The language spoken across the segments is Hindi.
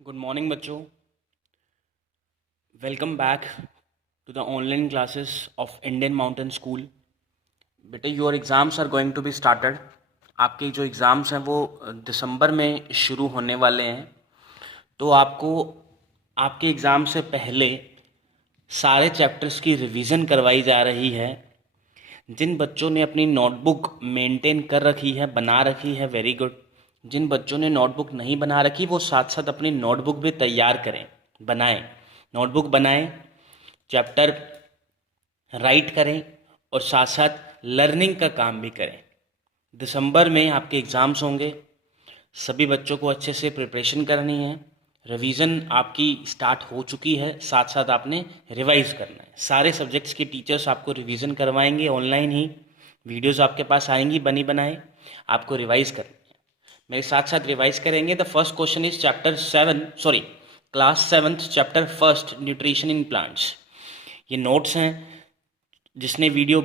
Good morning, बच्चों. Welcome back to the online classes of Indian Mountain School. बेटे your exams are going to be started. आपके जो एग्ज़ाम्स हैं वो दिसंबर में शुरू होने वाले हैं. तो आपको आपके एग्ज़ाम से पहले सारे चैप्टर्स की रिवीजन करवाई जा रही है. जिन बच्चों ने अपनी नोटबुक मेंटेन कर रखी है, बना रखी है, वेरी गुड. जिन बच्चों ने नोटबुक नहीं बना रखी वो साथ साथ अपनी नोटबुक भी तैयार करें, बनाएं. नोटबुक बनाएं, चैप्टर राइट करें और साथ साथ लर्निंग का काम भी करें. दिसंबर में आपके एग्ज़ाम्स होंगे. सभी बच्चों को अच्छे से प्रिपरेशन करनी है. रिवीजन आपकी स्टार्ट हो चुकी है, साथ साथ आपने रिवाइज करना है. सारे सब्जेक्ट्स के टीचर्स आपको रिवीजन करवाएंगे ऑनलाइन ही. वीडियोस आपके पास आएंगी बनी बनाए. आपको रिवाइज करनी है. मेरे साथ साथ रिवाइज करेंगे. The first question is class 7th chapter first, nutrition in plants. ये नोट्स हैं. जिसने वीडियो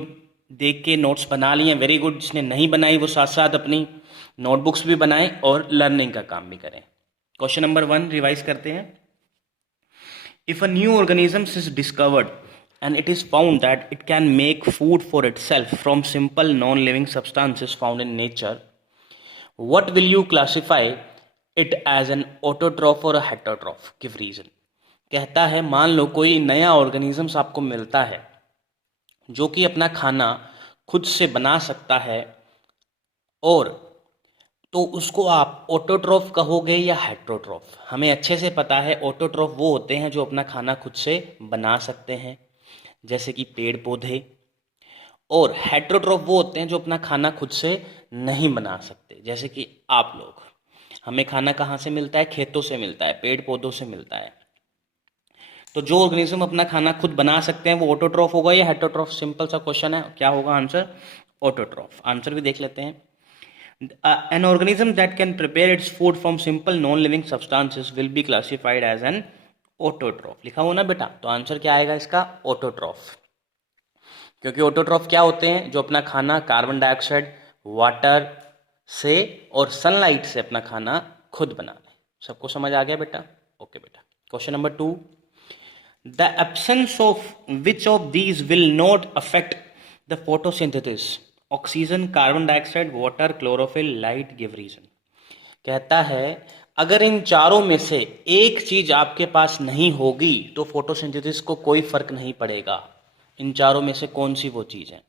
देख के नोट्स बना लिए हैं, वेरी गुड. जिसने नहीं बनाई वो साथ साथ अपनी नोटबुक्स भी बनाएं और लर्निंग का काम भी करें. क्वेश्चन नंबर 1 रिवाइज करते हैं. If a new organism is discovered and it is found that it can make food for itself from simple non-living substances found in nature, what will you classify it as an autotroph or a heterotroph? Give reason. कहता है मान लो कोई नया ऑर्गेनिजम्स आपको मिलता है जो कि अपना खाना खुद से बना सकता है, और तो उसको आप ऑटोट्रॉफ कहोगे या हेटरोट्रॉफ? हमें अच्छे से पता है ऑटोट्रॉफ वो होते हैं जो अपना खाना खुद से बना सकते हैं, जैसे कि पेड़ पौधे. और हेटरोट्रॉफ वो होते हैं जो अपना खाना खुद से नहीं बना सकते, जैसे कि आप लोग. हमें खाना कहाँ से मिलता है? खेतों से मिलता है, पेड़ पौधों से मिलता है. तो जो ऑर्गेनिज्म अपना खाना खुद बना सकते हैं वो ऑटोट्रॉफ होगा या हेटरोट्रॉफ? सिंपल सा क्वेश्चन है. क्या होगा आंसर? ऑटोट्रॉफ. आंसर भी देख लेते हैं. An organism that can prepare its food from simple non-living substances will be classified as an autotroph. लिखा हो ना बेटा? तो आंसर क्या आएगा इसका? ऑटोट्रॉफ. क्योंकि ऑटोट्रॉफ क्या होते हैं? जो अपना खाना कार्बन डाइऑक्साइड, वाटर से और सनलाइट से अपना खाना खुद बना ले. सबको समझ आ गया बेटा? ओके बेटा. Question number 2. The absence of which of these will not affect the photosynthesis? Oxygen, carbon dioxide, water, chlorophyll, light. Give reason. कहता है अगर इन चारों में से एक चीज आपके पास नहीं होगी तो फोटोसिंथेसिस को कोई फर्क नहीं पड़ेगा. इन चारों में से कौन सी वो चीज है?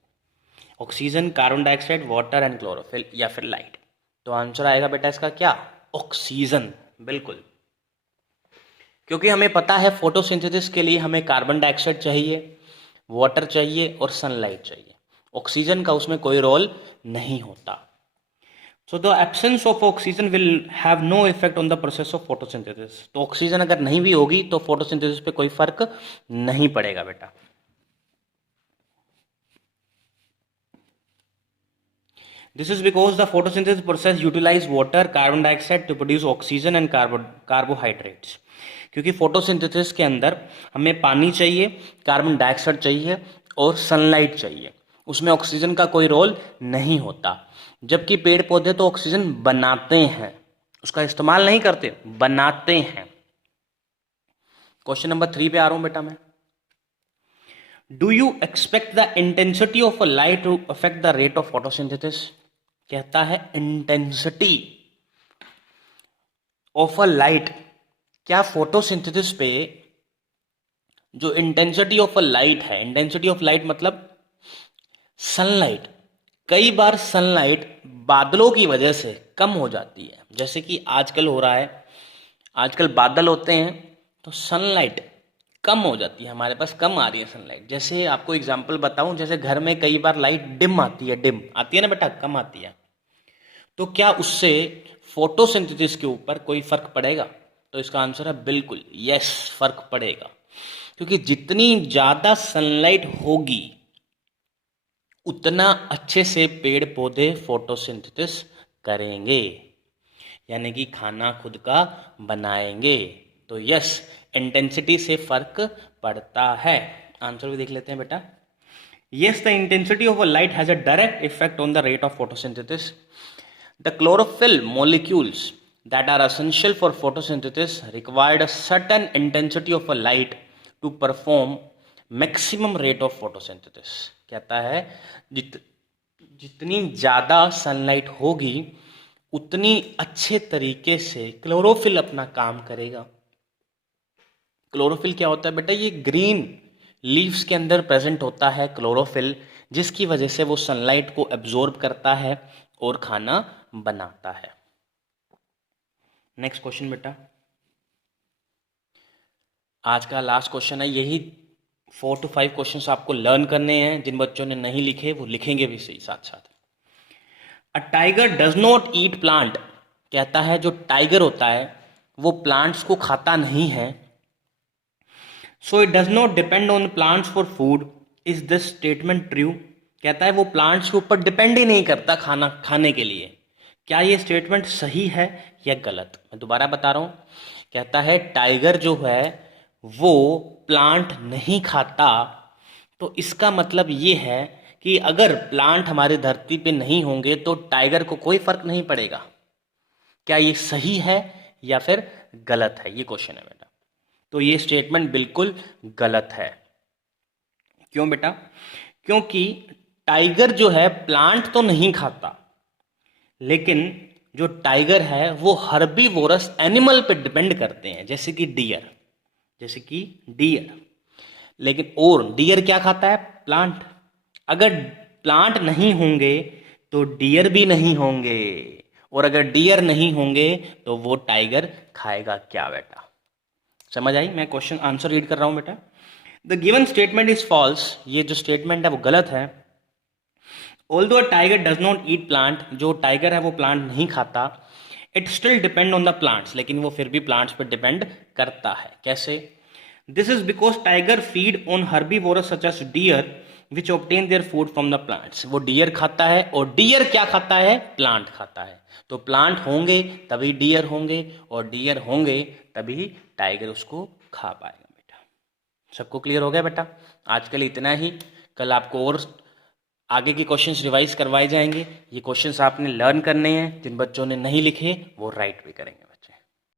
Oxygen, carbon dioxide, water and chlorophyll या फिर लाइट. तो आंसर आएगा बेटा इसका क्या? ऑक्सीजन. बिल्कुल. क्योंकि हमें पता है फोटोसिंथेसिस के लिए हमें कार्बन डाइऑक्साइड चाहिए, वाटर चाहिए और सनलाइट चाहिए. ऑक्सीजन का उसमें कोई रोल नहीं होता. So the absence of oxygen will have no effect on the process of photosynthesis. तो ऑक्सीजन अगर नहीं भी होगी तो फोटोसिंथेसिस पे कोई फर्क नहीं पड़ेगा बेटा. This is because the photosynthesis process utilize water, carbon dioxide to produce oxygen and carbohydrates. क्योंकि फोटोसिंथेसिस के अंदर हमें पानी चाहिए, कार्बन डाइऑक्साइड चाहिए और सनलाइट चाहिए. उसमें ऑक्सीजन का कोई रोल नहीं होता. जबकि पेड़ पौधे तो ऑक्सीजन बनाते हैं, उसका इस्तेमाल नहीं करते, बनाते हैं. क्वेश्चन नंबर 3 पे आ रहा हूं बेटा मैं. Do you expect the intensity of a light to affect the rate of photosynthesis? कहता है इंटेंसिटी ऑफ अ लाइट. क्या फोटोसिंथेसिस पे जो इंटेंसिटी ऑफ अ लाइट है, इंटेंसिटी ऑफ लाइट मतलब सनलाइट, कई बार सनलाइट बादलों की वजह से कम हो जाती है, जैसे कि आजकल हो रहा है. आजकल बादल होते हैं तो सनलाइट कम हो जाती है, हमारे पास कम आ रही है सनलाइट. जैसे आपको एग्जांपल बताऊं, जैसे घर में कई बार लाइट डिम आती है, डिम आती है ना बेटा, कम आती है. तो क्या उससे फोटोसिंथेसिस के ऊपर कोई फर्क पड़ेगा? तो इसका आंसर है बिल्कुल यस, फर्क पड़ेगा. क्योंकि जितनी ज्यादा सनलाइट होगी उतना अच्छे से पेड़ पौधे फोटोसिंथेसिस करेंगे, यानी कि खाना खुद का बनाएंगे. तो यस, इंटेंसिटी से फर्क पड़ता है. आंसर भी देख लेते हैं बेटा. Yes, the intensity of a light has a direct effect on the rate of photosynthesis. The chlorophyll molecules that are essential for photosynthesis required a certain intensity of a light to perform maximum rate of photosynthesis। कहता है जितनी ज़्यादा सनलाइट होगी उतनी अच्छे तरीके से क्लोरोफिल अपना काम करेगा। क्लोरोफिल क्या होता है बेटा? ये ग्रीन लीव्स के अंदर प्रेजेंट होता है क्लोरोफिल, जिसकी वजह से वो सनलाइट को एब्जॉर्ब करता है और खाना बनाता है। नेक्स्ट क्वेश्चन बेटा, आज का लास्ट क्वेश्चन है। यही 4 to 5 क्वेश्चंस आपको लर्न करने हैं। जिन बच्चों ने नहीं लिखे वो लिखेंगे भी सही साथ साथ। अ tiger does not eat plant, कहता है जो टाइगर होता है वो प्लांट्स को खाता नहीं है। So it does not depend on plants for food, is this statement true? कहता है वो प्लांट्स के ऊपर डिपेंड ही नहीं करता खाना खाने के लिए। क्या ये स्टेटमेंट सही है या गलत? मैं दोबारा बता रहा हूं। कहता है टाइगर जो है वो प्लांट नहीं खाता, तो इसका मतलब ये है कि अगर प्लांट हमारी धरती पे नहीं होंगे तो टाइगर को कोई फर्क नहीं पड़ेगा। क्या ये सही है या फिर गलत है? ये क्वेश्चन है बेटा। तो ये स्टेटमेंट बिल्कुल गलत है। क्यों बेटा? क्योंकि टाइगर जो है प्लांट तो नहीं खाता, लेकिन जो टाइगर है वो हर्बीवोरस एनिमल पे डिपेंड करते हैं, जैसे कि डियर। लेकिन और डियर क्या खाता है? प्लांट। अगर प्लांट नहीं होंगे तो डियर भी नहीं होंगे, और अगर डियर नहीं होंगे तो वो टाइगर खाएगा क्या बेटा? समझ आई? मैं क्वेश्चन आंसर रीड कर रहा हूं बेटा। The given statement is false, ये जो स्टेटमेंट है वो गलत है। Although a tiger does not eat plant, जो टाइगर है वो प्लांट नहीं खाता। It still depend on the plants, लेकिन वो फिर भी प्लांट्स पर डिपेंड करता है। कैसे? This is because tiger feed on herbivorous such as deer which obtain their food from the plants. वो डियर खाता है, और डियर क्या खाता है? प्लांट खाता है। तो प्लांट होंगे तभी डियर होंगे, और डियर होंगे तभी टाइगर उसको खा पाएगा बेटा। सबको क्लियर हो गया बेटा? आज के लिए इतना ही। कल आपको और आगे के क्वेश्चंस रिवाइज करवाए जाएंगे। ये क्वेश्चंस आपने लर्न करने हैं। जिन बच्चों ने नहीं लिखे वो राइट भी करेंगे।